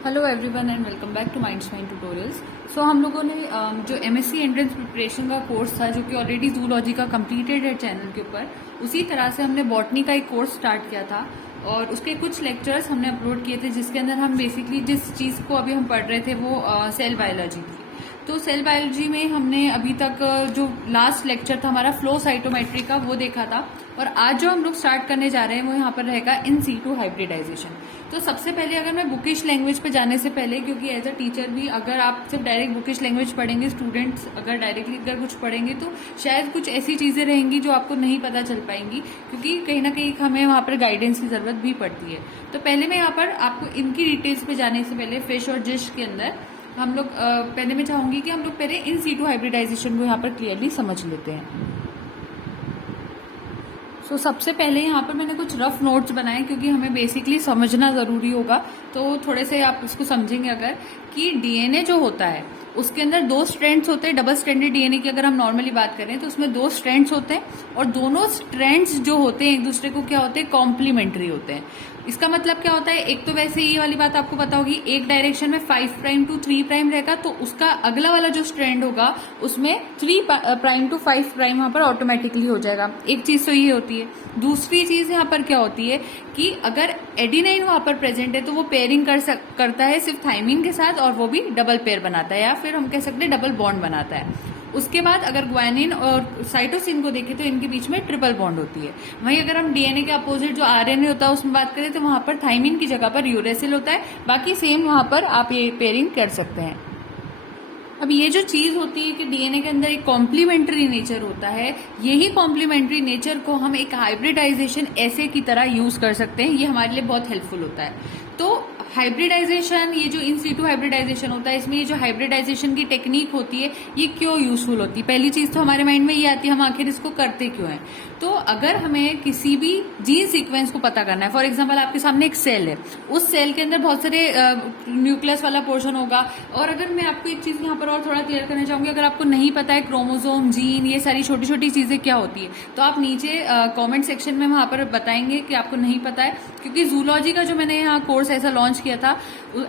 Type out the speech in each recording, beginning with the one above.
Hello everyone and welcome back to minds mind tutorials. So हम लोगों ने जो एमएससी एंट्रेंस प्रिपरेशन का कोर्स था जो कि ऑलरेडी जूलॉजी का कंप्लीटेड है चैनल के ऊपर, उसी तरह से हमने बॉटनी का एक कोर्स स्टार्ट किया था और उसके कुछ लेक्चर्स हमने अपलोड किए थे जिसके अंदर हम बेसिकली जिस चीज़ को अभी हम पढ़ रहे थे वो सेल बायोलॉजी थी। तो सेल बायोलॉजी में हमने अभी तक जो लास्ट लेक्चर था हमारा फ्लो साइटोमेट्री का वो देखा था और आज जो हम लोग स्टार्ट करने जा रहे हैं वो यहाँ पर रहेगा इन सीटू हाइब्रिडाइजेशन। तो सबसे पहले अगर मैं बुकिश लैंग्वेज पे जाने से पहले, क्योंकि एज अ टीचर भी अगर आप सिर्फ डायरेक्ट बुकिश लैंग्वेज पढ़ेंगे, स्टूडेंट्स अगर डायरेक्टली अगर कुछ पढ़ेंगे तो शायद कुछ ऐसी चीजें रहेंगी जो आपको नहीं पता चल पाएंगी, क्योंकि कहीं ना कहीं हमें वहाँ पर गाइडेंस की जरूरत भी पड़ती है। तो पहले मैं यहाँ पर आपको इनकी डिटेल्स पे जाने से पहले फिश और डिश के अंदर हम लोग पहले मैं चाहूंगी कि हम लोग पहले इन सीटू हाइब्रिडाइजेशन को यहाँ पर क्लियरली समझ लेते हैं। तो सबसे पहले यहाँ पर मैंने कुछ रफ नोट्स बनाए क्योंकि हमें बेसिकली समझना जरूरी होगा, तो थोड़े से आप इसको समझेंगे अगर कि डीएनए जो होता है उसके अंदर दो स्ट्रैंड्स होते हैं। डबल स्ट्रैंडेड डीएनए की अगर हम नॉर्मली बात करें तो उसमें दो स्ट्रैंड्स होते हैं और दोनों स्ट्रैंड्स जो होते हैं एक दूसरे को क्या होते हैं, कॉम्प्लीमेंट्री होते हैं। इसका मतलब क्या होता है, एक तो वैसे ये वाली बात आपको पता होगी, एक डायरेक्शन में 5 प्राइम टू 3 प्राइम रहेगा तो उसका अगला वाला जो स्ट्रैंड होगा उसमें 3 प्राइम टू 5 प्राइम वहां पर ऑटोमेटिकली हो जाएगा। एक चीज तो ये होती है। दूसरी चीज यहाँ पर क्या होती है कि अगर एडिनाइन वहां पर प्रेजेंट है तो वो पेयरिंग करता है सिर्फ थाइमिन के साथ और वो भी डबल पेयर बनाता है या फिर हम कह सकते हैं डबल बॉन्ड बनाता है। उसके बाद अगर ग्वानिन और साइटोसिन को देखें तो इनके बीच में ट्रिपल बॉन्ड होती है। वहीं अगर हम डीएनए के अपोजिट जो आरएनए होता है उसमें बात करें तो वहां पर थाइमिन की जगह पर यूरेसिल होता है। बाकी सेम वहां पर आप ये पेयरिंग कर सकते हैं। अब ये जो चीज होती है कि डीएनए के अंदर एक कॉम्प्लीमेंट्री नेचर होता है, यही कॉम्प्लीमेंट्री नेचर को हम एक हाइब्रिडाइजेशन ऐसे की तरह यूज कर सकते हैं। ये हमारे लिए बहुत हेल्पफुल होता है। तो हाइब्रिडाइजेशन, ये जो इन सीटू हाइब्रिडाइजेशन होता है, इसमें ये जो हाइब्रिडाइजेशन की टेक्निक होती है ये क्यों यूजफुल होती है, पहली चीज तो हमारे माइंड में ये आती है हम आखिर इसको करते क्यों हैं। तो अगर हमें किसी भी जीन सीक्वेंस को पता करना है, फॉर एग्जांपल आपके सामने एक सेल है, उस सेल के अंदर बहुत सारे न्यूक्लियस वाला पोर्शन होगा। और अगर मैं आपको एक चीज यहाँ पर और थोड़ा क्लियर करना चाहूंगी, अगर आपको नहीं पता है क्रोमोसोम, जीन, ये सारी छोटी छोटी चीजें क्या होती है तो आप नीचे कॉमेंट सेक्शन में वहां पर बताएंगे कि आपको नहीं पता है, क्योंकि जूलॉजी का जो मैंने यहाँ कोर्स ऐसा लॉन्च किया था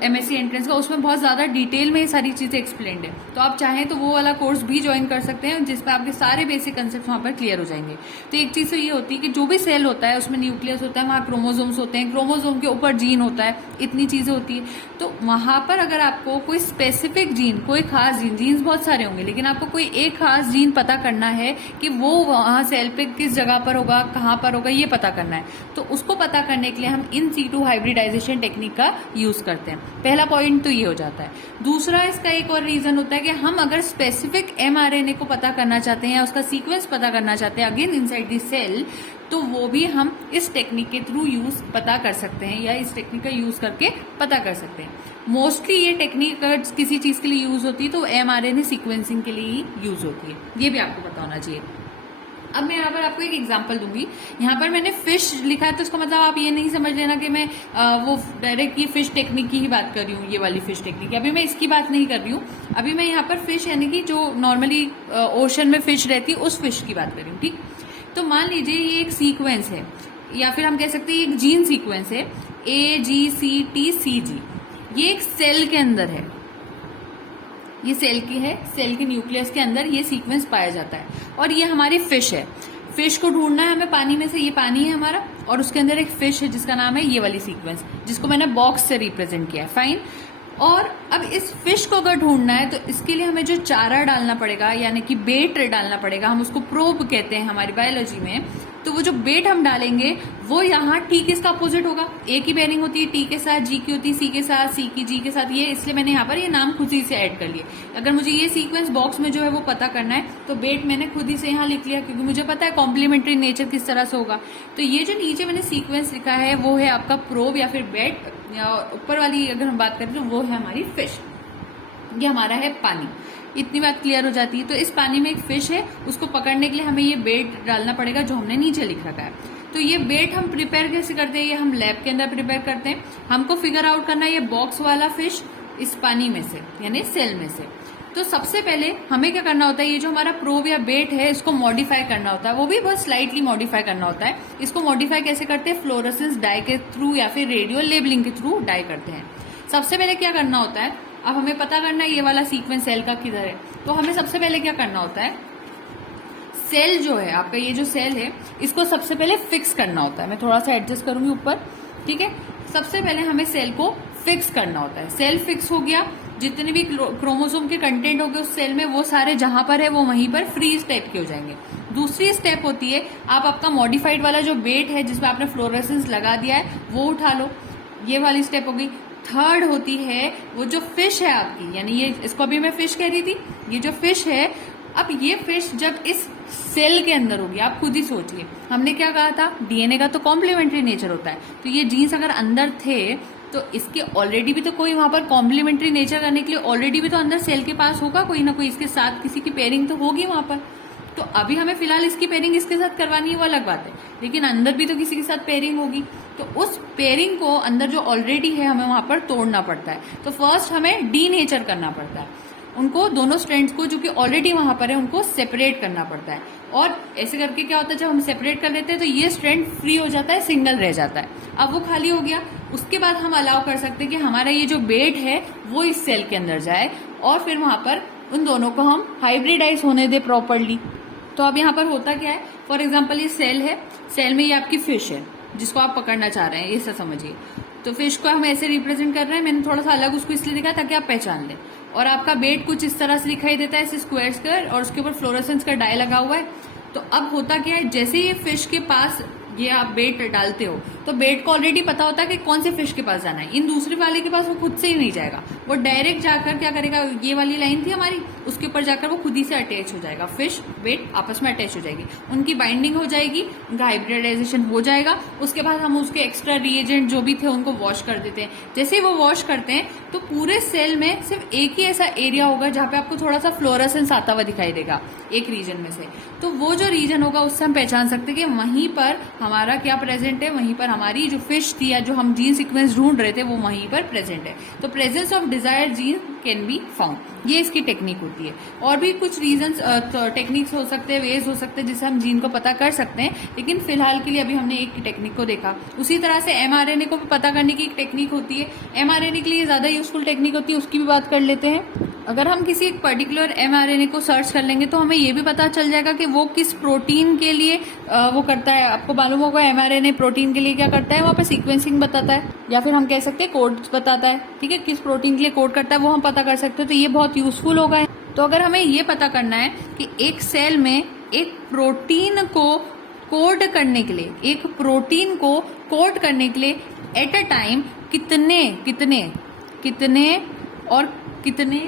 एमएससी एंट्रेंस का, उसमें बहुत ज्यादा डिटेल में ये सारी चीजें एक्सप्लेन्ड है। तो आप चाहें तो वो वाला कोर्स भी ज्वाइन कर सकते हैं जिसमें आपके सारे बेसिक कंसेप्ट वहां पर क्लियर हो जाएंगे। तो एक चीज तो ये होती है कि जो भी सेल होता है उसमें न्यूक्लियस होता है, वहां क्रोमोसोम्स होते हैं, क्रोमोसोम के ऊपर जीन होता है, इतनी चीजें होती है। तो वहां पर अगर आपको कोई स्पेसिफिक जीन, कोई खास जीन, जीन्स बहुत सारे होंगे लेकिन आपको कोई एक खास जीन पता करना है कि वो वहां सेल पे किस जगह पर होगा, कहाँ पर होगा, ये पता करना है, तो उसको पता करने के लिए हम इन सीटू हाइब्रिडाइजेशन टेक्निक का यूज करते हैं। पहला पॉइंट तो ये हो जाता है। दूसरा इसका एक और रीजन होता है कि हम अगर स्पेसिफिक एमआरएनए को पता करना चाहते हैं या उसका सीक्वेंस पता करना चाहते हैं अगेन इनसाइड द सेल, तो वो भी हम इस टेक्निक के थ्रू यूज पता कर सकते हैं या इस टेक्निक का यूज करके पता कर सकते हैं। मोस्टली ये टेक्निक अगर किसी चीज के लिए यूज होती है तो एमआरएनए सीक्वेंसिंग के लिए ही यूज होती है, ये भी आपको पता होना चाहिए। अब मैं यहाँ पर आपको एक एग्जांपल दूंगी। यहाँ पर मैंने फिश लिखा है तो इसका मतलब आप ये नहीं समझ लेना कि मैं वो डायरेक्ट ये फिश टेक्निक की ही बात कर रही हूँ, ये वाली फिश टेक्निक। अभी मैं इसकी बात नहीं कर रही हूँ, अभी मैं यहाँ पर फिश यानी कि जो नॉर्मली ओशन में फिश रहती है उस फिश की बात कर रही हूँ। ठीक, तो मान लीजिए ये एक सीक्वेंस है या फिर हम कह सकते हैं एक जीन सीक्वेंस है AGCTCG। ये एक सेल के अंदर है, ये सेल की है, सेल के न्यूक्लियस के अंदर ये सीक्वेंस पाया जाता है और ये हमारी फिश है। फिश को ढूंढना है हमें पानी में से, ये पानी है हमारा और उसके अंदर एक फिश है जिसका नाम है ये वाली सीक्वेंस, जिसको मैंने बॉक्स से रिप्रेजेंट किया है। फाइन। और अब इस फिश को अगर ढूंढना है तो इसके लिए हमें जो चारा डालना पड़ेगा यानी कि बेट डालना पड़ेगा, हम उसको प्रोब कहते हैं हमारी बायोलॉजी में। तो वो जो बेट हम डालेंगे वो यहाँ टी के इसका अपोजिट होगा। ए की पेयरिंग होती है टी के साथ, जी की होती है सी के साथ, सी की जी के साथ, ये इसलिए मैंने यहाँ पर ये नाम खुद ही से ऐड कर लिए। अगर मुझे ये सीक्वेंस बॉक्स में जो है वो पता करना है तो बेट मैंने खुद ही से यहाँ लिख लिया क्योंकि मुझे पता है कॉम्प्लीमेंट्री नेचर किस तरह से होगा। तो ये जो नीचे मैंने सीक्वेंस लिखा है वो है आपका प्रोब या फिर बेट, या ऊपर वाली अगर हम बात करें तो वो है हमारी फिश, ये हमारा है पानी। इतनी बात क्लियर हो जाती है। तो इस पानी में एक फिश है, उसको पकड़ने के लिए हमें ये बेट डालना पड़ेगा जो हमने नीचे लिख रखा है। तो ये बेट हम प्रिपेयर कैसे करते हैं, ये हम लैब के अंदर प्रिपेयर करते हैं। हमको फिगर आउट करना है ये बॉक्स वाला फिश इस पानी में से यानी सेल में से। तो सबसे पहले हमें क्या करना होता है, ये जो हमारा प्रोब या बेट है इसको मॉडिफाई करना होता है, वो भी बहुत स्लाइटली मॉडिफाई करना होता है। इसको मॉडिफाई कैसे करते हैं, फ्लोरोसेंस डाई के थ्रू या फिर रेडियो लेबलिंग के थ्रू डाई करते हैं। सबसे पहले क्या करना होता है, अब हमें पता करना है ये वाला सीक्वेंस सेल का किधर है, तो हमें सबसे पहले क्या करना होता है, सेल जो है आपका, ये जो सेल है इसको सबसे पहले फिक्स करना होता है। मैं थोड़ा सा एडजस्ट करूंगी ऊपर, ठीक है। सबसे पहले हमें सेल को फिक्स करना होता है। सेल फिक्स हो गया, जितने भी क्रोमोसोम के कंटेंट हो गए उस सेल में, वो सारे जहां पर है वो वहीं पर फ्रीज टाइप के हो जाएंगे। दूसरी स्टेप होती है, आप आपका मॉडिफाइड वाला जो बेट है जिसमें आपने फ्लोरेसेंस लगा दिया है वो उठा लो, ये वाली स्टेप हो गई। थर्ड होती है वो जो फिश है आपकी, यानी ये इसको अभी मैं फिश कह रही थी, ये जो फिश है, अब ये फिश जब इस सेल के अंदर होगी, आप खुद ही सोचिए, हमने क्या कहा था, डीएनए का तो कॉम्प्लीमेंट्री नेचर होता है, तो ये जीन्स अगर अंदर थे तो इसके ऑलरेडी भी तो कोई वहां पर कॉम्प्लीमेंट्री नेचर करने के लिए ऑलरेडी भी तो अंदर सेल के पास होगा कोई ना कोई, इसके साथ किसी की पेयरिंग तो होगी वहां पर। तो अभी हमें फिलहाल इसकी पेयरिंग इसके साथ करवानी है वो अलग बात है, लेकिन अंदर भी तो किसी के साथ पेयरिंग होगी, तो उस पेयरिंग को अंदर जो ऑलरेडी है हमें वहां पर तोड़ना पड़ता है। तो फर्स्ट हमें डी नेचर करना पड़ता है, उनको दोनों स्ट्रैंड्स को जो कि ऑलरेडी वहां पर है उनको सेपरेट करना पड़ता है। और ऐसे करके क्या होता है, जब हम सेपरेट कर लेते हैं तो ये स्ट्रैंड फ्री हो जाता है, सिंगल रह जाता है। अब वो खाली हो गया, उसके बाद हम अलाउ कर सकते हैं कि हमारा ये जो बेट है वो इस सेल के अंदर जाए और फिर वहां पर उन दोनों को हम हाइब्रिडाइज होने दे प्रॉपरली। तो अब यहाँ पर होता क्या है, फॉर एग्जाम्पल ये सेल है, सेल में ये आपकी फिश है जिसको आप पकड़ना चाह रहे हैं, ये सब समझिए। तो फिश को हम ऐसे रिप्रेजेंट कर रहे हैं, मैंने थोड़ा सा अलग उसको इसलिए दिखा ताकि आप पहचान लें। और आपका बेट कुछ इस तरह से दिखाई देता है, ऐसे स्क्वायर स्क्वायर, और उसके ऊपर फ्लोरेसेंस का डाई लगा हुआ है। तो अब होता क्या है, जैसे ये फिश के पास ये आप बेट डालते हो तो बेट को ऑलरेडी पता होता है कि कौन से फिश के पास जाना है। इन दूसरे वाले के पास वो खुद से ही नहीं जाएगा, वो डायरेक्ट जाकर क्या करेगा, ये वाली लाइन थी हमारी, उसके ऊपर जाकर वो खुद ही से अटैच हो जाएगा, फिश बेट आपस में अटैच हो जाएगी, उनकी बाइंडिंग हो जाएगी, उनका हाइब्रिडाइजेशन हो जाएगा। उसके बाद हम उसके एक्स्ट्रा रिएजेंट जो भी थे उनको वॉश कर देते हैं। जैसे ही वो वॉश करते हैं तो पूरे सेल में सिर्फ एक ही ऐसा एरिया होगा जहां पे आपको थोड़ा सा फ्लोरेसेंस आता हुआ दिखाई देगा एक रीजन में से। तो वो जो रीजन होगा उससे हम पहचान सकते हैं कि वहीं पर हमारा क्या प्रेजेंट है, वहीं पर हमारी जो फिश थी या जो हम जीन सीक्वेंस ढूंढ रहे थे वो वहीं पर प्रेजेंट है। तो presence of desired gene can be found, ये इसकी टेक्निक होती है। और भी कुछ रीजंस टेक्निक्स हो सकते हैं, वेज हो सकते हैं जिससे हम जीन को पता कर सकते हैं, लेकिन फिलहाल के लिए अभी हमने एक टेक्निक को देखा। उसी तरह से एमआरएनए को भी पता करने की एक टेक्निक होती है, एमआरएनए के लिए ज्यादा यूजफुल टेक्निक होती है, उसकी भी बात कर लेते हैं। अगर हम किसी एक पर्टिकुलर एमआरएनए को सर्च कर लेंगे तो हमें ये भी पता चल जाएगा कि वो किस प्रोटीन के लिए वो करता है। आपको मालूम होगा एमआरएनए प्रोटीन के लिए क्या करता है, वहाँ पे सीक्वेंसिंग बताता है, या फिर हम कह सकते हैं कोड बताता है, ठीक है, किस प्रोटीन के लिए कोड करता है वो हम पता कर सकते हैं। तो ये बहुत यूजफुल होगा। तो अगर हमें ये पता करना है कि एक सेल में एक प्रोटीन को कोड करने के लिए, एक प्रोटीन को कोड करने के लिए एट अ टाइम कितने कितने कितने और कितने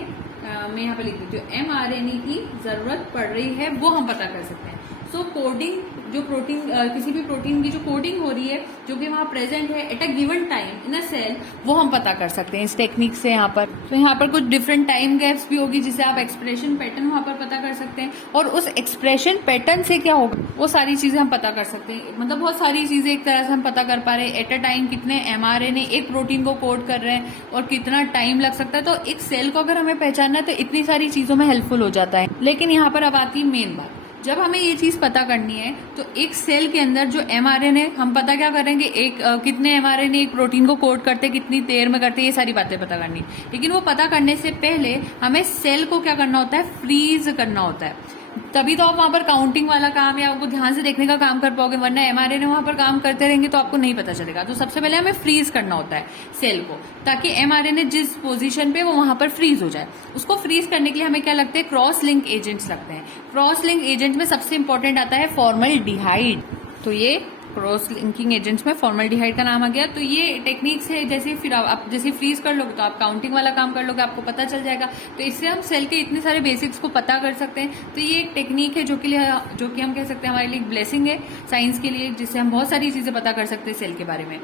मैं यहाँ पे लिख देती हूँ एमआरएनए की जरूरत पड़ रही है, वो हम पता कर सकते हैं। सो कोडिंग जो प्रोटीन किसी भी प्रोटीन की जो कोडिंग हो रही है जो कि वहां प्रेजेंट है at a given time in a cell, वो हम पता कर सकते हैं इस टेक्निक से। यहाँ पर तो यहाँ पर कुछ डिफरेंट टाइम गैप्स भी होगी जिससे आप एक्सप्रेशन पैटर्न वहां पर पता कर सकते हैं, और उस एक्सप्रेशन पैटर्न से क्या होगा वो सारी चीजें हम पता कर सकते हैं। मतलब बहुत सारी चीजें एक तरह से हम पता कर पा रहे हैं, एट अ टाइम कितने एमआरएनए एक प्रोटीन को कोड कर रहे हैं और कितना टाइम लग सकता है। तो एक सेल को अगर हमें पहचानना है तो इतनी सारी चीजों में हेल्पफुल हो जाता है। लेकिन यहाँ पर अब आती है मेन बात, जब हमें ये चीज पता करनी है तो एक सेल के अंदर जो एमआरएनए हम पता क्या करेंगे, एक कितने एमआरएनए एक प्रोटीन को कोड करते, कितनी देर में करते, ये सारी बातें पता करनी। लेकिन वो पता करने से पहले हमें सेल को क्या करना होता है, फ्रीज करना होता है। तभी तो आप वहां पर काउंटिंग वाला काम या आपको ध्यान से देखने का काम कर पाओगे, वरना एमआरएनए वहां पर काम करते रहेंगे तो आपको नहीं पता चलेगा। तो सबसे पहले हमें फ्रीज करना होता है सेल को, ताकि एमआरएनए जिस पोजीशन पे वो वहां पर फ्रीज हो जाए। उसको फ्रीज करने के लिए हमें क्या लगते हैं, क्रॉस लिंक एजेंट्स लगते हैं। क्रॉस लिंक एजेंट में सबसे इंपॉर्टेंट आता है फॉर्मल्डिहाइड। तो ये क्रॉस लिंकिंग एजेंट्स में फॉर्मल्डिहाइड का नाम आ गया। तो ये टेक्निक्स है, जैसे फिर आप जैसे फ्रीज कर लोगे तो आप काउंटिंग वाला काम कर लोगे, आपको पता चल जाएगा। तो इससे हम सेल के इतने सारे बेसिक्स को पता कर सकते हैं। तो ये एक टेक्निक है जो कि हम कह सकते हैं हमारे लिए एक ब्लेसिंग है साइंस के लिए, जिससे हम बहुत सारी चीजें पता कर सकते हैं सेल के बारे में।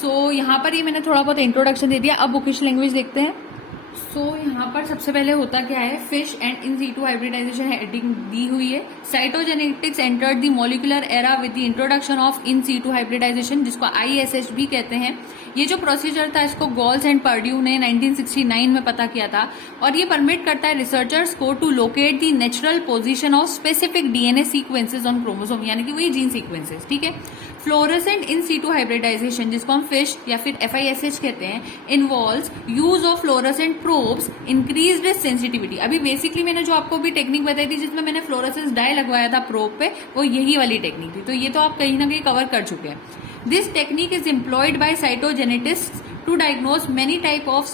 सो यहाँ पर ही मैंने थोड़ा बहुत इंट्रोडक्शन दे दिया। अब बुकिश लैंग्वेज देखते हैं। सो यहाँ पर सबसे पहले होता क्या है, FISH and in situ hybridization heading दी हुई है। Cytogenetics entered the molecular era with the introduction of in situ hybridization, जिसको ISH भी कहते हैं। ये जो प्रोसीजर था इसको गॉल्स एंड पर्ड्यू ने 1969 में पता किया था, और ये परमिट करता है रिसर्चर्स को to locate the natural position of specific DNA sequences on chromosome, यानी कि वही जीन सीक्वेंसेज, ठीक है। फ्लोरेसेंट इन सीटू हाइब्रिडाइजेशन, जिसको हम फिश या फिर FISH कहते हैं, involves use of fluorescent probes, increased sensitivity. अभी बेसिकली मैंने जो आपको भी टेक्निक बताई थी जिसमें मैंने फ्लोरेसेंस डाई लगवाया था प्रोब पे, वो यही वाली टेक्निक थी। तो ये तो आप कहीं ना कहीं कवर कर चुके हैं। This technique is employed by cytogeneticist to diagnose many type of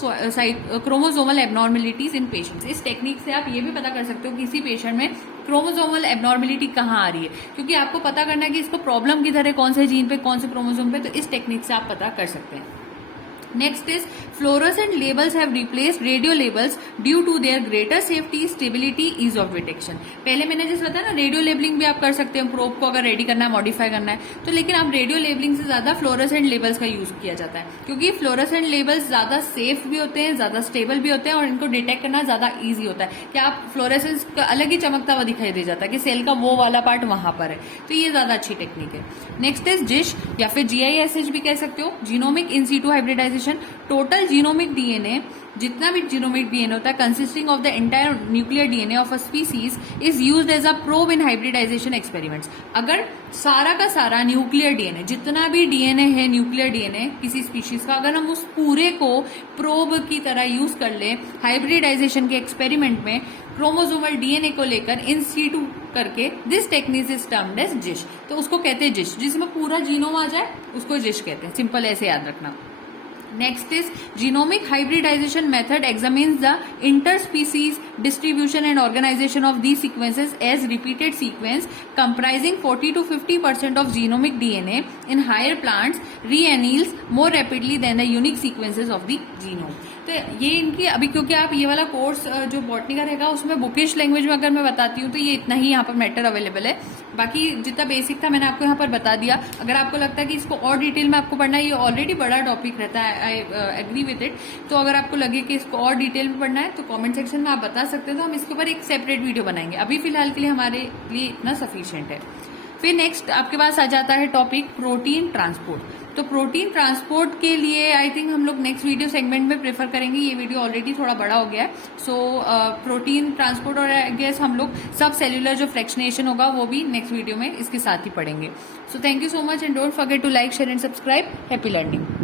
chromosomal abnormalities in patients. इस टेक्निक से आप ये भी पता कर सकते हो कि किसी पेशेंट में क्रोमोसोमल एबनॉर्मेलिटी कहाँ आ रही है, क्योंकि आपको पता करना है कि इसको प्रॉब्लम किधर है, कौन से जीन पे, कौन से क्रोमोसोम पे। तो इस टेक्निक से आप पता कर सकते हैं। Next is fluorescent labels have replaced radio labels due to their greater safety, stability, ease of detection। पहले मैंने जैसे बताया ना, रेडियो लेबलिंग भी आप कर सकते हैं प्रोब को अगर रेडी करना है, मॉडिफाई करना है तो, लेकिन आप रेडियो लेबलिंग से ज्यादा फ्लोरेसेंट लेबल्स का यूज किया जाता है, क्योंकि फ्लोरेसेंट लेबल्स ज्यादा सेफ भी होते हैं, ज्यादा स्टेबल भी होते हैं, और इनको डिटेक्ट करना ज्यादा ईजी होता है कि आप फ्लोरेसेंस का अलग ही चमकता हुआ दिखाई दे जाता है कि सेल का वो वाला पार्ट वहां पर है। तो ये ज्यादा अच्छी टेक्निक है। नेक्स्ट इज जिश या फिर GISH भी कह सकते हो, genomic in situ hybridization. Total genomic DNA, जितना भी जीनोमिक DNA होता है, consisting of the entire nuclear DNA of a species is used as a probe in hybridization experiments. अगर सारा का सारा न्यूक्लियर DNA, जितना भी DNA है न्यूक्लियर DNA किसी स्पीशीज का, अगर हम उस पूरे को प्रोब की तरह यूज कर ले हाइब्रिडाइजेशन के एक्सपेरिमेंट में, क्रोमोसोमल DNA को लेकर इन सीटू करके, this technique is termed as ISH. तो उसको कहते हैं जिश, जिसमें पूरा जीनोम आ जाए उसको जिश कहते हैं। सिंपल ऐसे याद रखना। Next is genomic hybridization method examines the interspecies distribution and organization of these sequences as repeated sequence comprising 40 to 50% of genomic DNA in higher plants reanneals more rapidly than the unique sequences of the genome। तो ये इनकी अभी, क्योंकि आप ये वाला course जो botany का रहेगा उसमें बुकिश लैंग्वेज में अगर मैं बताती हूँ तो ये इतना ही यहाँ पर मैटर अवेलेबल है। बाकी जितना बेसिक था मैंने आपको यहाँ पर बता दिया। अगर आपको लगता है कि इसको और डिटेल में आपको पढ़ना है, ये ऑलरेडी बड़ा टॉपिक रहता है, आई एग्री विद इट। तो अगर आपको लगे कि इसको और डिटेल में पढ़ना है तो कमेंट सेक्शन में आप बता सकते हैं, तो हम इसके ऊपर एक सेपरेट वीडियो बनाएंगे। अभी फिलहाल के लिए हमारे लिए इतना सफिशियंट है। फिर नेक्स्ट आपके पास आ जाता है टॉपिक प्रोटीन ट्रांसपोर्ट। तो प्रोटीन ट्रांसपोर्ट के लिए आई थिंक हम लोग नेक्स्ट वीडियो सेगमेंट में प्रेफर करेंगे। ये वीडियो ऑलरेडी थोड़ा बड़ा हो गया है। सो प्रोटीन ट्रांसपोर्ट और आई गेस हम लोग सब सेल्यूलर जो फ्रैक्शनेशन होगा वो भी नेक्स्ट वीडियो में इसके साथ ही पढ़ेंगे। So thank you so much and don't forget to like, share and subscribe. Happy learning.